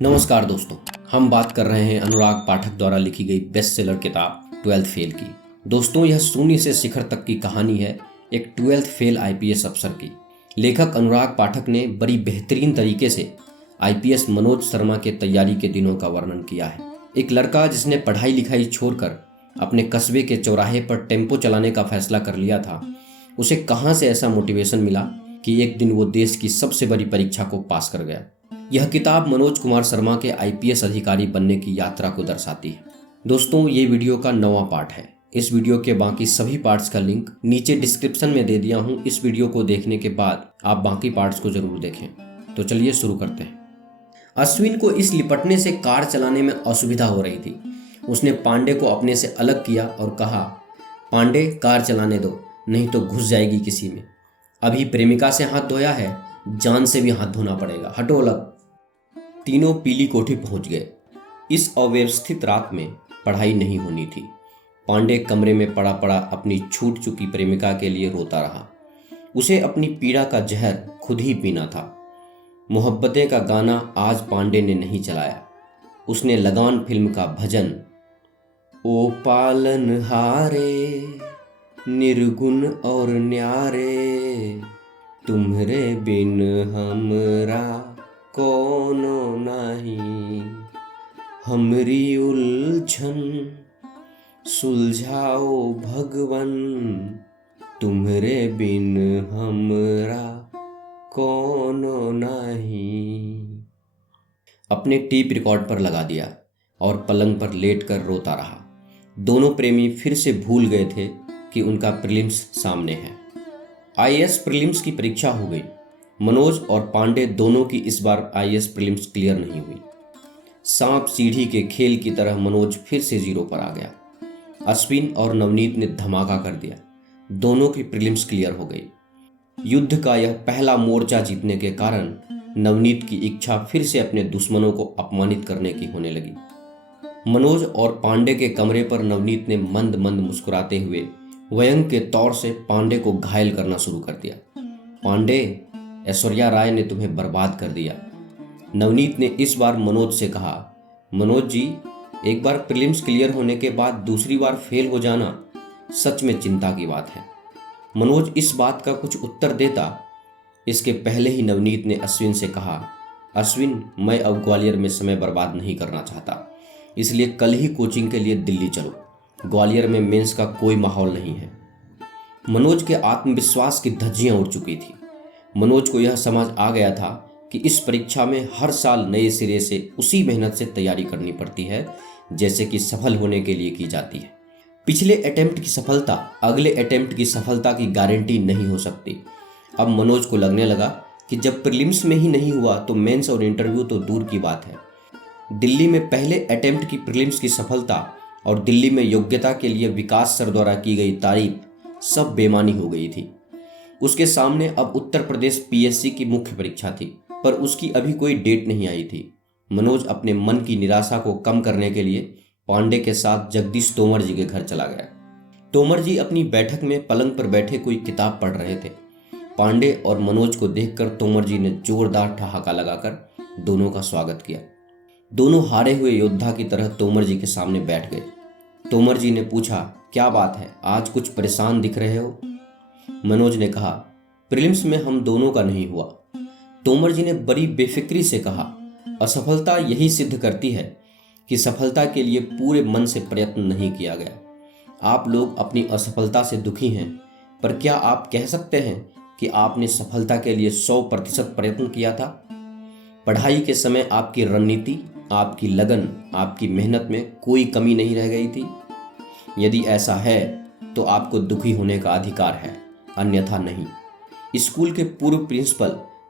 नमस्कार दोस्तों, हम बात कर रहे हैं अनुराग पाठक द्वारा लिखी गई बेस्ट सेलर किताब 12th फेल की। दोस्तों, यह शून्य से शिखर तक की कहानी है एक 12th फेल आईपीएस अफसर की। लेखक अनुराग पाठक ने बड़ी बेहतरीन तरीके से आईपीएस मनोज शर्मा के तैयारी के दिनों का वर्णन किया है। एक लड़का जिसने पढ़ाई लिखाई छोड़कर अपने कस्बे के चौराहे पर टेम्पो चलाने का फैसला कर लिया था, उसे कहाँ से ऐसा मोटिवेशन मिला कि एक दिन वो देश की सबसे बड़ी परीक्षा को पास कर गया। यह किताब मनोज कुमार शर्मा के आईपीएस अधिकारी बनने की यात्रा को दर्शाती है। दोस्तों, ये वीडियो का 9वां पार्ट है। इस वीडियो के बाकी सभी पार्ट्स का लिंक नीचे डिस्क्रिप्शन में दे दिया हूँ। इस वीडियो को देखने के बाद आप बाकी पार्ट्स को जरूर देखें। तो चलिए शुरू करते हैं। अश्विन को इस लिपटने से कार चलाने में असुविधा हो रही थी। उसने पांडे को अपने से अलग किया और कहा, पांडे, कार चलाने दो, नहीं तो घुस जाएगी किसी में। अभी प्रेमिका से हाथ धोया है, जान से भी हाथ धोना पड़ेगा, हटो अलग। तीनों पीली कोठी पहुंच गए। इस अव्यवस्थित रात में पढ़ाई नहीं होनी थी। पांडे कमरे में पड़ा पड़ा अपनी छूट चुकी प्रेमिका के लिए रोता रहा। उसे अपनी पीड़ा का जहर खुद ही पीना था। मोहब्बतें का गाना आज पांडे ने नहीं चलाया। उसने लगान फिल्म का भजन, ओ पालनहारे निर्गुण और न्यारे, तुम्हरे बिन हमरा कोनो नहीं, हमरी उलझन सुलझाओ भगवन, तुम्हरे बिन हमरा कोनो नहीं। अपने टेप रिकॉर्ड पर लगा दिया और पलंग पर लेटकर रोता रहा। दोनों प्रेमी फिर से भूल गए थे कि उनका प्रीलिम्स सामने है। आईएएस प्रीलिम्स की परीक्षा हो गई। मनोज और पांडे दोनों की इस बार आईएएस प्रीलिम्स क्लियर नहीं हुई। सांप सीढ़ी के खेल की तरह मनोज फिर से जीरो पर आ गया। अश्विन और नवनीत ने धमाका कर दिया। दोनों की प्रीलिम्स क्लियर हो गई। युद्ध का यह पहला मोर्चा जीतने के कारण नवनीत की इच्छा फिर से अपने दुश्मनों को अपमानित करने की होने लगी। मनोज और पांडे के कमरे पर नवनीत ने मंद मंद मुस्कुराते हुए व्यंग के तौर से पांडे को घायल करना शुरू कर दिया। पांडे, ऐश्वर्या राय ने तुम्हें बर्बाद कर दिया। नवनीत ने इस बार मनोज से कहा, मनोज जी, एक बार प्रीलिम्स क्लियर होने के बाद दूसरी बार फेल हो जाना सच में चिंता की बात है। मनोज इस बात का कुछ उत्तर देता, इसके पहले ही नवनीत ने अश्विन से कहा, अश्विन, मैं अब ग्वालियर में समय बर्बाद नहीं करना चाहता, इसलिए कल ही कोचिंग के लिए दिल्ली चलो। ग्वालियर में मेंस का कोई माहौल नहीं है। मनोज के आत्मविश्वास की धज्जियां उड़ चुकी थी। मनोज को यह समझ आ गया था कि इस परीक्षा में हर साल नए सिरे से उसी मेहनत से तैयारी करनी पड़ती है जैसे कि सफल होने के लिए की जाती है। पिछले अटेम्प्ट की सफलता अगले अटेम्प्ट की सफलता की गारंटी नहीं हो सकती। अब मनोज को लगने लगा कि जब प्रीलिम्स में ही नहीं हुआ तो मेंस और इंटरव्यू तो दूर की बात है। दिल्ली में पहले अटेम्प्ट की प्रीलिम्स की सफलता और दिल्ली में योग्यता के लिए विकास सर द्वारा की गई तारीफ सब बेमानी हो गई थी। उसके सामने अब उत्तर प्रदेश पीएससी की मुख्य परीक्षा थी, पर उसकी अभी कोई डेट नहीं आई थी। मनोज अपने मन की निराशा को कम करने के लिए पांडे के साथ जगदीश तोमर जी के घर चला गया। तोमर जी अपनी बैठक में पलंग पर बैठे कोई किताब पढ़ रहे थे। पांडे और मनोज को देखकर तोमर जी ने जोरदार ठहाका लगाकर दोनों का स्वागत किया। दोनों हारे हुए योद्धा की तरह तोमर जी के सामने बैठ गए। तोमर जी ने पूछा, क्या बात है, आज कुछ परेशान दिख रहे हो? मनोज ने कहा, प्रीलिम्स में हम दोनों का नहीं हुआ। तोमर जी ने बड़ी बेफिक्री से कहा, असफलता यही सिद्ध करती है कि सफलता के लिए पूरे मन से प्रयत्न नहीं किया गया। आप लोग अपनी असफलता से दुखी हैं, पर क्या आप कह सकते हैं कि आपने सफलता के लिए 100% प्रयत्न किया था? पढ़ाई के समय आपकी रणनीति, आपकी लगन, आपकी मेहनत में कोई कमी नहीं रह गई थी? यदि ऐसा है तो आपको दुखी होने का अधिकार है, अन्यथा नहीं। स्कूल के पूर्व प्रिंसिपल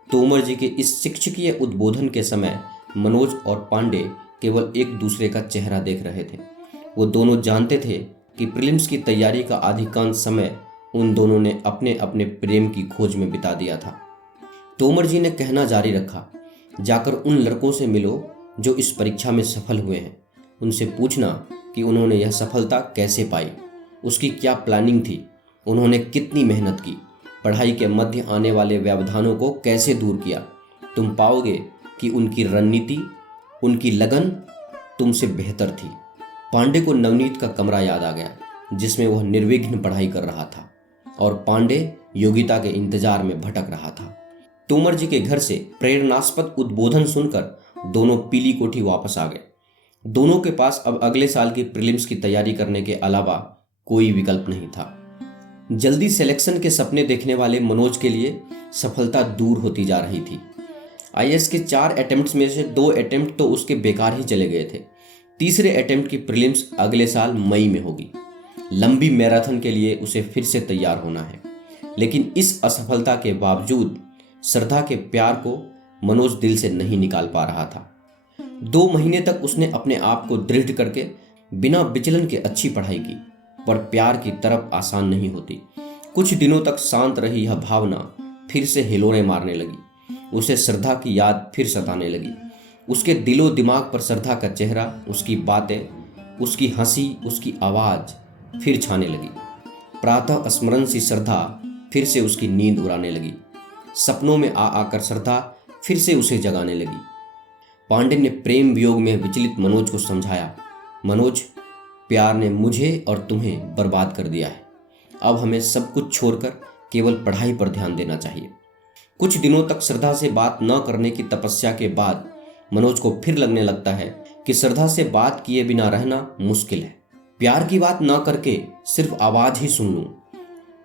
तोमर जी के इस शिक्षकीय उद्बोधन के समय मनोज और पांडे केवल एक दूसरे का चेहरा देख रहे थे। वो दोनों जानते थे कि प्रीलिम्स की तैयारी का अधिकांश समय उन दोनों ने अपने अपने प्रेम की खोज में बिता दिया था। तोमर जी ने कहना जारी रखा, जाकर उन लड़कों से मिलो जो इस परीक्षा में सफल हुए हैं। उनसे पूछना कि उन्होंने यह सफलता कैसे पाई, उसकी क्या प्लानिंग थी, उन्होंने कितनी मेहनत की, पढ़ाई के मध्य आने वाले व्यवधानों को कैसे दूर किया। तुम पाओगे कि उनकी रणनीति उनकी लगन तुमसे बेहतर थी। पांडे को नवनीत का कमरा याद आ गया जिसमें वह निर्विघ्न पढ़ाई कर रहा था और पांडे योग्यता के इंतजार में भटक रहा था। तोमर जी के घर से प्रेरणास्पद उद्बोधन सुनकर दोनों पीली कोठी वापस आ गए। दोनों के पास अब अगले साल की प्रीलिम्स की तैयारी करने के अलावा कोई विकल्प नहीं था। जल्दी सिलेक्शन के सपने देखने वाले मनोज के लिए सफलता दूर होती जा रही थी। आईएएस के 4 अटेम्प्ट्स में से 2 अटेम्प्ट तो उसके बेकार ही चले गए थे। तीसरे अटेम्प्ट की प्रीलिम्स अगले साल मई में होगी। लंबी मैराथन के लिए उसे फिर से तैयार होना है। लेकिन इस असफलता के बावजूद श्रद्धा के प्यार को मनोज दिल से नहीं निकाल पा रहा था। 2 महीने तक उसने अपने आप को दृढ़ करके बिना विचलन के अच्छी पढ़ाई की, पर प्यार की तरफ आसान नहीं होती। कुछ दिनों तक शांत रही यह भावना फिर से हिलोरे मारने लगी। उसे श्रद्धा की याद फिर सताने लगी। उसके दिलो दिमाग पर श्रद्धा का चेहरा, उसकी बातें, उसकी हंसी, उसकी आवाज फिर छाने लगी। प्रातः स्मरण सी श्रद्धा फिर से उसकी नींद उड़ाने लगी। सपनों में आ आकर श्रद्धा फिर से उसे जगाने लगी। पांडे ने प्रेम वियोग में विचलित मनोज को समझाया, मनोज, प्यार ने मुझे और तुम्हें बर्बाद कर दिया है। अब हमें सब कुछ छोड़कर केवल पढ़ाई पर ध्यान देना चाहिए। कुछ दिनों तक श्रद्धा से बात न करने की तपस्या के बाद मनोज को फिर लगने लगता है कि श्रद्धा से बात किए बिना रहना मुश्किल है। प्यार की बात न करके सिर्फ आवाज ही सुन लूं,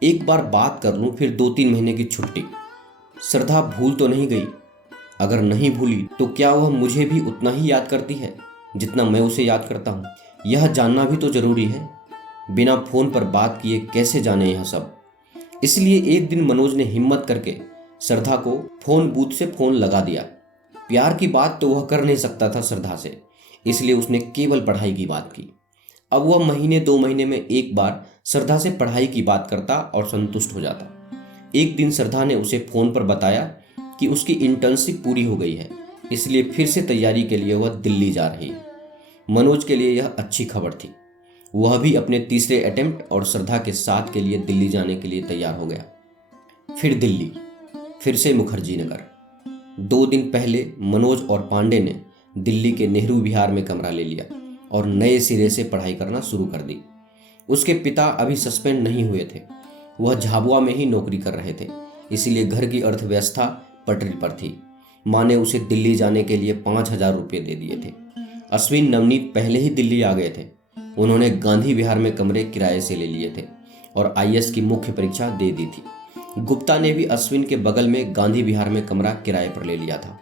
एक बार बात कर लूं, फिर 2-3 महीने की छुट्टी। श्रद्धा भूल तो नहीं गई? अगर नहीं भूली तो क्या वह मुझे भी उतना ही याद करती है जितना मैं उसे याद करता हूँ? यह जानना भी तो जरूरी है। बिना फोन पर बात किए कैसे जाने यह सब? इसलिए एक दिन मनोज ने हिम्मत करके श्रद्धा को फोन बूथ से फोन लगा दिया। प्यार की बात तो वह कर नहीं सकता था श्रद्धा से, इसलिए उसने केवल पढ़ाई की बात की। अब वह महीने 2 महीने में एक बार श्रद्धा से पढ़ाई की बात करता और संतुष्ट हो जाता। एक दिन श्रद्धा ने उसे फोन पर बताया कि उसकी इंटर्नशिप पूरी हो गई है, इसलिए फिर से तैयारी के लिए वह दिल्ली जा रही है। मनोज के लिए यह अच्छी खबर थी। वह भी अपने तीसरे अटेम्प्ट और श्रद्धा के साथ के लिए दिल्ली जाने के लिए तैयार हो गया। फिर दिल्ली, फिर से मुखर्जी नगर। 2 दिन पहले मनोज और पांडे ने दिल्ली के नेहरू विहार में कमरा ले लिया और नए सिरे से पढ़ाई करना शुरू कर दी। उसके पिता अभी सस्पेंड नहीं हुए थे, वह झाबुआ में ही नौकरी कर रहे थे, इसीलिए घर की अर्थव्यवस्था पटरी पर थी। माँ ने उसे दिल्ली जाने के लिए 5,000 रुपये दे दिए थे। अश्विन नवनीत पहले ही दिल्ली आ गए थे। उन्होंने गांधी विहार में कमरे किराए से ले लिए थे और आईएएस की मुख्य परीक्षा दे दी थी। गुप्ता ने भी अश्विन के बगल में गांधी विहार में कमरा किराए पर ले लिया था।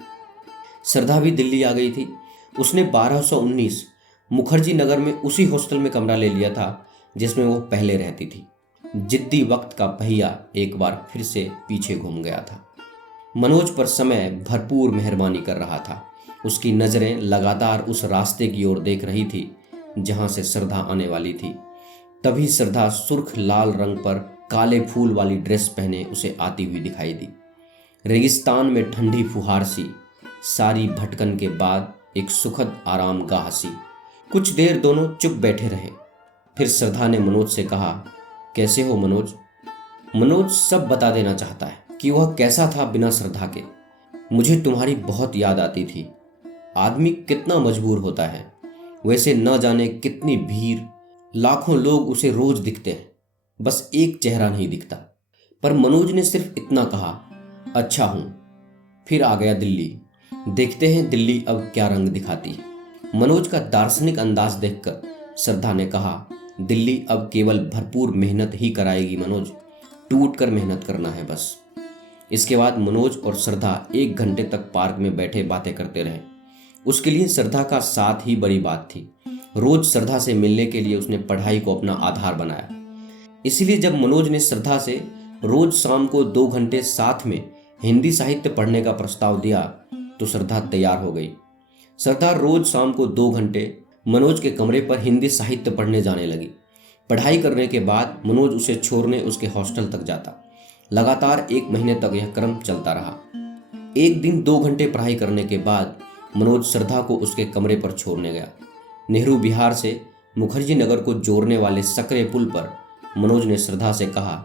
श्रद्धा भी दिल्ली आ गई थी। उसने 1219 मुखर्जी नगर में उसी हॉस्टल में कमरा ले लिया था जिसमें वो पहले रहती थी। जिद्दी वक्त का पहिया एक बार फिर से पीछे घूम गया था। मनोज पर समय भरपूर मेहरबानी कर रहा था। उसकी नजरें लगातार उस रास्ते की ओर देख रही थी जहां से श्रद्धा आने वाली थी। तभी श्रद्धा सुर्ख लाल रंग पर काले फूल वाली ड्रेस पहने उसे आती हुई दिखाई दी। रेगिस्तान में ठंडी फुहार सी, सारी भटकन के बाद एक सुखद आराम गाह सी। कुछ देर दोनों चुप बैठे रहे। फिर श्रद्धा ने मनोज से कहा, कैसे हो मनोज? मनोज सब बता देना चाहता है कि वह कैसा था बिना श्रद्धा के। मुझे तुम्हारी बहुत याद आती थी। आदमी कितना मजबूर होता है, वैसे न जाने कितनी भीड़, लाखों लोग उसे रोज दिखते हैं, बस एक चेहरा नहीं दिखता। पर मनोज ने सिर्फ इतना कहा, अच्छा हूं। फिर आ गया दिल्ली। देखते हैं दिल्ली अब क्या रंग दिखाती है। मनोज का दार्शनिक अंदाज देखकर श्रद्धा ने कहा, दिल्ली अब केवल भरपूर मेहनत ही कराएगी मनोज, टूट कर मेहनत करना है बस। इसके बाद मनोज और श्रद्धा 1 घंटे तक पार्क में बैठे बातें करते रहे। उसके लिए श्रद्धा का साथ ही बड़ी बात थी। रोज श्रद्धा से मिलने के लिए उसने पढ़ाई को अपना आधार बनाया। इसीलिए जब मनोज ने श्रद्धा से रोज शाम को 2 घंटे साथ में हिंदी साहित्य पढ़ने का प्रस्ताव दिया तो श्रद्धा तैयार हो गई। श्रद्धा रोज शाम को 2 घंटे मनोज के कमरे पर हिंदी साहित्य पढ़ने जाने लगी। पढ़ाई करने के बाद मनोज उसे छोड़ने उसके हॉस्टल तक जाता। लगातार 1 महीने तक यह क्रम चलता रहा। एक दिन 2 घंटे पढ़ाई करने के बाद मनोज श्रद्धा को उसके कमरे पर छोड़ने गया। नेहरू विहार से मुखर्जी नगर को जोड़ने वाले सकरे पुल पर मनोज ने श्रद्धा से कहा,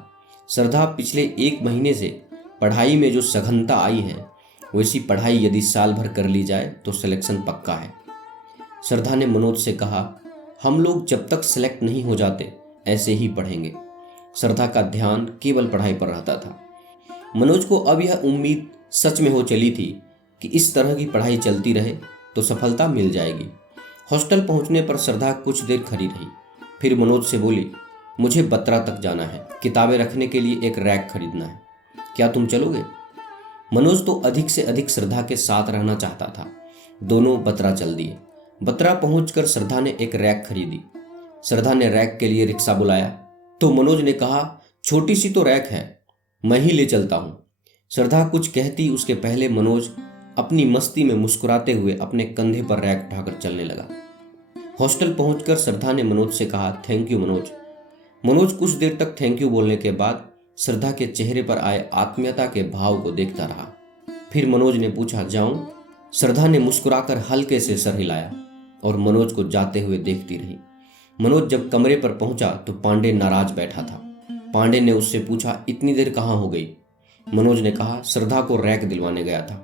श्रद्धा, पिछले 1 महीने से पढ़ाई में जो सघनता आई है वैसी पढ़ाई यदि साल भर कर ली जाए तो सिलेक्शन पक्का है। श्रद्धा ने मनोज से कहा, हम लोग जब तक सिलेक्ट नहीं हो जाते ऐसे ही पढ़ेंगे। श्रद्धा का ध्यान केवल पढ़ाई पर रहता था। मनोज को अब यह उम्मीद सच में हो चली थी कि इस तरह की पढ़ाई चलती रहे तो सफलता मिल जाएगी। हॉस्टल पहुंचने पर श्रद्धा कुछ देर खड़ी रही, फिर मनोज से बोली, मुझे बत्रा तक जाना है, किताबें रखने के लिए एक रैक खरीदना है, क्या तुम चलोगे? मनोज तो अधिक से अधिक श्रद्धा के साथ रहना चाहता था। दोनों बत्रा चल दिए। बत्रा पहुंचकर श्रद्धा ने एक रैक खरीदी। श्रद्धा ने रैक के लिए रिक्शा बुलाया तो मनोज ने कहा, छोटी सी तो रैक है, मैं ही ले चलता हूं। श्रद्धा कुछ कहती उसके पहले मनोज अपनी मस्ती में मुस्कुराते हुए अपने कंधे पर रैक उठाकर चलने लगा। हॉस्टल पहुंचकर श्रद्धा ने मनोज से कहा, थैंक यू मनोज। मनोज कुछ देर तक थैंक यू बोलने के बाद श्रद्धा के चेहरे पर आए आत्मीयता के भाव को देखता रहा। फिर मनोज ने पूछा, जाऊं? श्रद्धा ने मुस्कुराकर हल्के से सर हिलाया और मनोज को जाते हुए देखती रही। मनोज जब कमरे पर पहुंचा तो पांडे नाराज बैठा था। पांडे ने उससे पूछा, इतनी देर कहाँ हो गई? मनोज ने कहा, श्रद्धा को रैक दिलवाने गया था।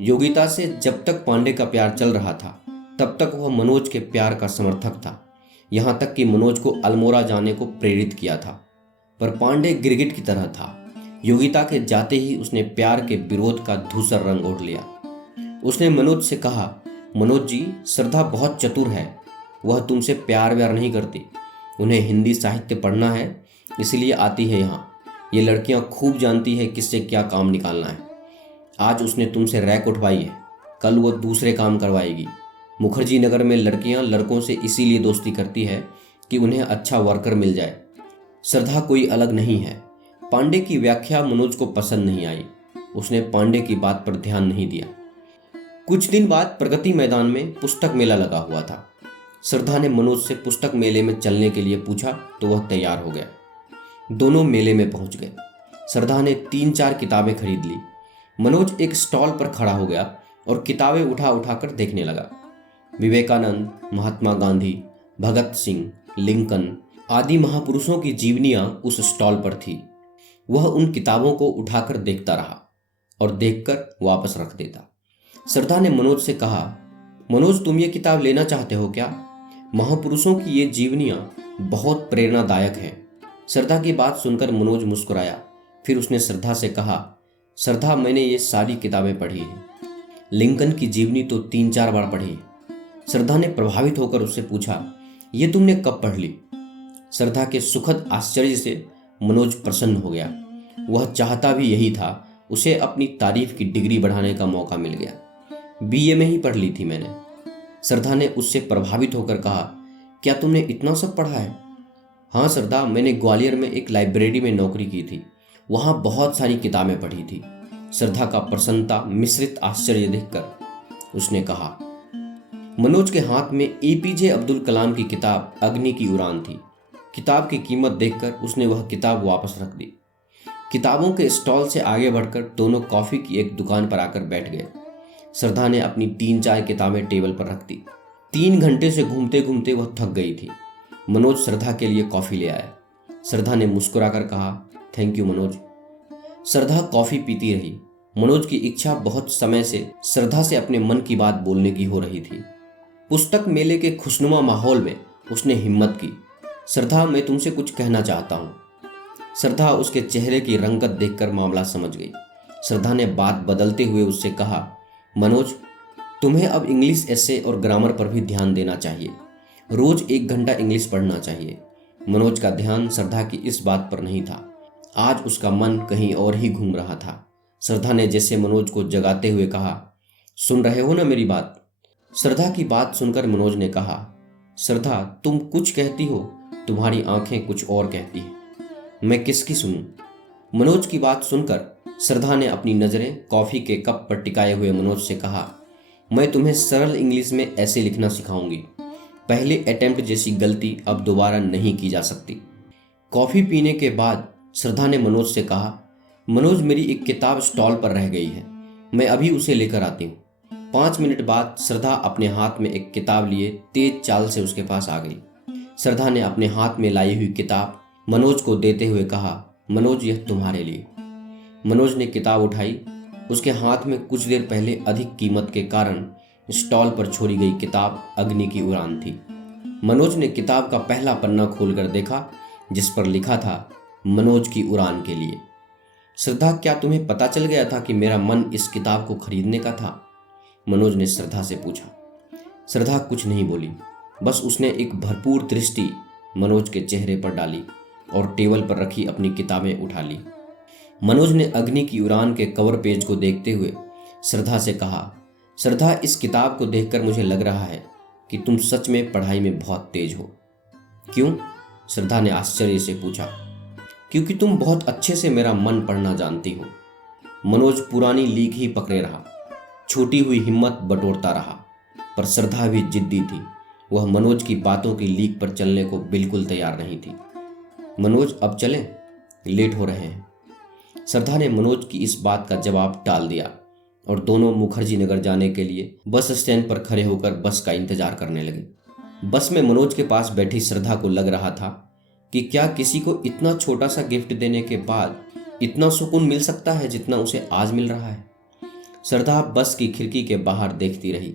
योगिता से जब तक पांडे का प्यार चल रहा था तब तक वह मनोज के प्यार का समर्थक था, यहां तक कि मनोज को अल्मोड़ा जाने को प्रेरित किया था। पर पांडे गिरगिट की तरह था। योगिता के जाते ही उसने प्यार के विरोध का धूसर रंग ओढ़ लिया। उसने मनोज से कहा, मनोज जी, श्रद्धा बहुत चतुर है, वह तुमसे प्यार व्यार नहीं करती, उन्हें हिंदी साहित्य पढ़ना है इसलिए आती है यहाँ। ये लड़कियां खूब जानती है किससे क्या काम निकालना है। आज उसने तुमसे रैक उठवाई है, कल वो दूसरे काम करवाएगी। मुखर्जी नगर में लड़कियां लड़कों से इसीलिए दोस्ती करती है कि उन्हें अच्छा वर्कर मिल जाए। श्रद्धा कोई अलग नहीं है। पांडे की व्याख्या मनोज को पसंद नहीं आई। उसने पांडे की बात पर ध्यान नहीं दिया। कुछ दिन बाद प्रगति मैदान में पुस्तक मेला लगा हुआ था। श्रद्धा ने मनोज से पुस्तक मेले में चलने के लिए पूछा तो वह तैयार हो गया। दोनों मेले में पहुंच गए। श्रद्धा ने 3-4 किताबें खरीद ली। मनोज एक स्टॉल पर खड़ा हो गया और किताबें उठा उठाकर देखने लगा। विवेकानंद, महात्मा गांधी, भगत सिंह, लिंकन आदि महापुरुषों की जीवनियां उस स्टॉल पर थी। वह उन किताबों को उठाकर देखता रहा और देखकर वापस रख देता। श्रद्धा ने मनोज से कहा, मनोज, तुम ये किताब लेना चाहते हो क्या? महापुरुषों की ये जीवनियां बहुत प्रेरणादायक हैं। श्रद्धा की बात सुनकर मनोज मुस्कुराया। फिर उसने श्रद्धा से कहा, श्रद्धा, मैंने ये सारी किताबें पढ़ी हैं। लिंकन की जीवनी तो 3-4 बार पढ़ी है। श्रद्धा ने प्रभावित होकर उससे पूछा, ये तुमने कब पढ़ ली? श्रद्धा के सुखद आश्चर्य से मनोज प्रसन्न हो गया। वह चाहता भी यही था, उसे अपनी तारीफ की डिग्री बढ़ाने का मौका मिल गया। बीए में ही पढ़ ली थी मैंने। श्रद्धा ने उससे प्रभावित होकर कहा, क्या तुमने इतना सब पढ़ा है? हाँ श्रद्धा, मैंने ग्वालियर में एक लाइब्रेरी में नौकरी की थी, वहां बहुत सारी किताबें पढ़ी थी। श्रद्धा का प्रसन्नता मिश्रित आश्चर्य देखकर उसने कहा। मनोज के हाथ में एपीजे अब्दुल कलाम की किताब अग्नि की उड़ान थी। किताब की कीमत देखकर उसने वह किताब वापस रख दी। किताबों के स्टॉल से आगे बढ़कर दोनों कॉफी की एक दुकान पर आकर बैठ गए। श्रद्धा ने अपनी 3-4 किताबें टेबल पर रख दी। 3 घंटे से घूमते घूमते वह थक गई थी। मनोज श्रद्धा के लिए कॉफी ले आया। श्रद्धा ने मुस्कुराकर कहा, thank you Manoj. Shraddha coffee पीती रही। मनोज की इच्छा बहुत समय से श्रद्धा से अपने मन की बात बोलने की हो रही थी। पुस्तक मेले के खुशनुमा माहौल में उसने हिम्मत की, श्रद्धा, मैं तुमसे कुछ कहना चाहता हूँ। श्रद्धा उसके चेहरे की रंगत देखकर मामला समझ गई। श्रद्धा ने बात बदलते हुए उससे कहा, मनोज, तुम्हें अब इंग्लिश एसे और ग्रामर पर भी ध्यान देना चाहिए। रोज 1 घंटा इंग्लिश पढ़ना चाहिए। मनोज का ध्यान श्रद्धा की इस बात पर नहीं था। आज उसका मन कहीं और ही घूम रहा था। श्रद्धा ने जैसे मनोज को जगाते हुए कहा, सुन रहे हो ना मेरी बात? श्रद्धा की बात सुनकर मनोज ने कहा, श्रद्धा, तुम कुछ कहती हो, तुम्हारी आंखें कुछ और कहती हैं। मैं किसकी सुनूं? मनोज की बात सुनकर श्रद्धा ने अपनी नजरें कॉफी के कप पर टिकाए हुए मनोज से कहा, मैं तुम्हें सरल इंग्लिश में ऐसे लिखना सिखाऊंगी। पहले अटेम्प्ट जैसी गलती अब दोबारा नहीं की जा सकती। कॉफी पीने के बाद श्रद्धा ने मनोज से कहा, मनोज, मेरी एक किताब स्टॉल पर रह गई है, मैं अभी उसे लेकर आती हूँ। 5 मिनट बाद श्रद्धा अपने हाथ में एक किताब लिए तेज चाल से उसके पास आ गई। श्रद्धा ने अपने हाथ में लाई हुई किताब मनोज को देते हुए कहा, मनोज, यह तुम्हारे लिए। मनोज ने किताब उठाई उसके हाथ में कुछ देर पहले अधिक कीमत के कारण स्टॉल पर छोड़ी गई किताब अग्नि की उड़ान थी। मनोज ने किताब का पहला पन्ना खोलकर देखा, जिस पर लिखा था मनोज की उड़ान के लिए। श्रद्धा, क्या तुम्हें पता चल गया था कि मेरा मन इस किताब को खरीदने का था? मनोज ने श्रद्धा से पूछा। श्रद्धा कुछ नहीं बोली, बस उसने एक भरपूर दृष्टि मनोज के चेहरे पर डाली और टेबल पर रखी अपनी किताबें उठा ली। मनोज ने अग्नि की उड़ान के कवर पेज को देखते हुए श्रद्धा से कहा, श्रद्धा, इस किताब को देखकर मुझे लग रहा है कि तुम सच में पढ़ाई में बहुत तेज हो। क्यों? श्रद्धा ने आश्चर्य से पूछा। क्योंकि तुम बहुत अच्छे से मेरा मन पढ़ना जानती हो। मनोज पुरानी लीक ही पकड़े रहा, छूटी हुई हिम्मत बटोरता रहा, पर श्रद्धा भी जिद्दी थी। वह मनोज की बातों की लीक पर चलने को बिल्कुल तैयार नहीं थी। मनोज, अब चलें, लेट हो रहे हैं। श्रद्धा ने मनोज की इस बात का जवाब टाल दिया और दोनों मुखर्जी नगर जाने के लिए बस स्टैंड पर खड़े होकर बस का इंतजार करने लगे। बस में मनोज के पास बैठी श्रद्धा को लग रहा था कि क्या किसी को इतना छोटा सा गिफ्ट देने के बाद इतना सुकून मिल सकता है जितना उसे आज मिल रहा है। श्रद्धा बस की खिड़की के बाहर देखती रही।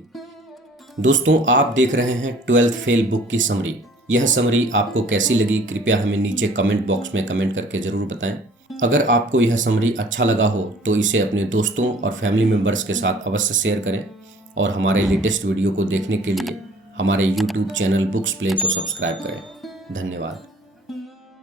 दोस्तों, आप देख रहे हैं 12th फेल बुक की समरी। यह समरी आपको कैसी लगी कृपया हमें नीचे कमेंट बॉक्स में कमेंट करके ज़रूर बताएं। अगर आपको यह समरी अच्छा लगा हो तो इसे अपने दोस्तों और फैमिली मेम्बर्स के साथ अवश्य शेयर करें और हमारे लेटेस्ट वीडियो को देखने के लिए हमारे YouTube चैनल बुक्स प्ले को सब्सक्राइब करें। धन्यवाद।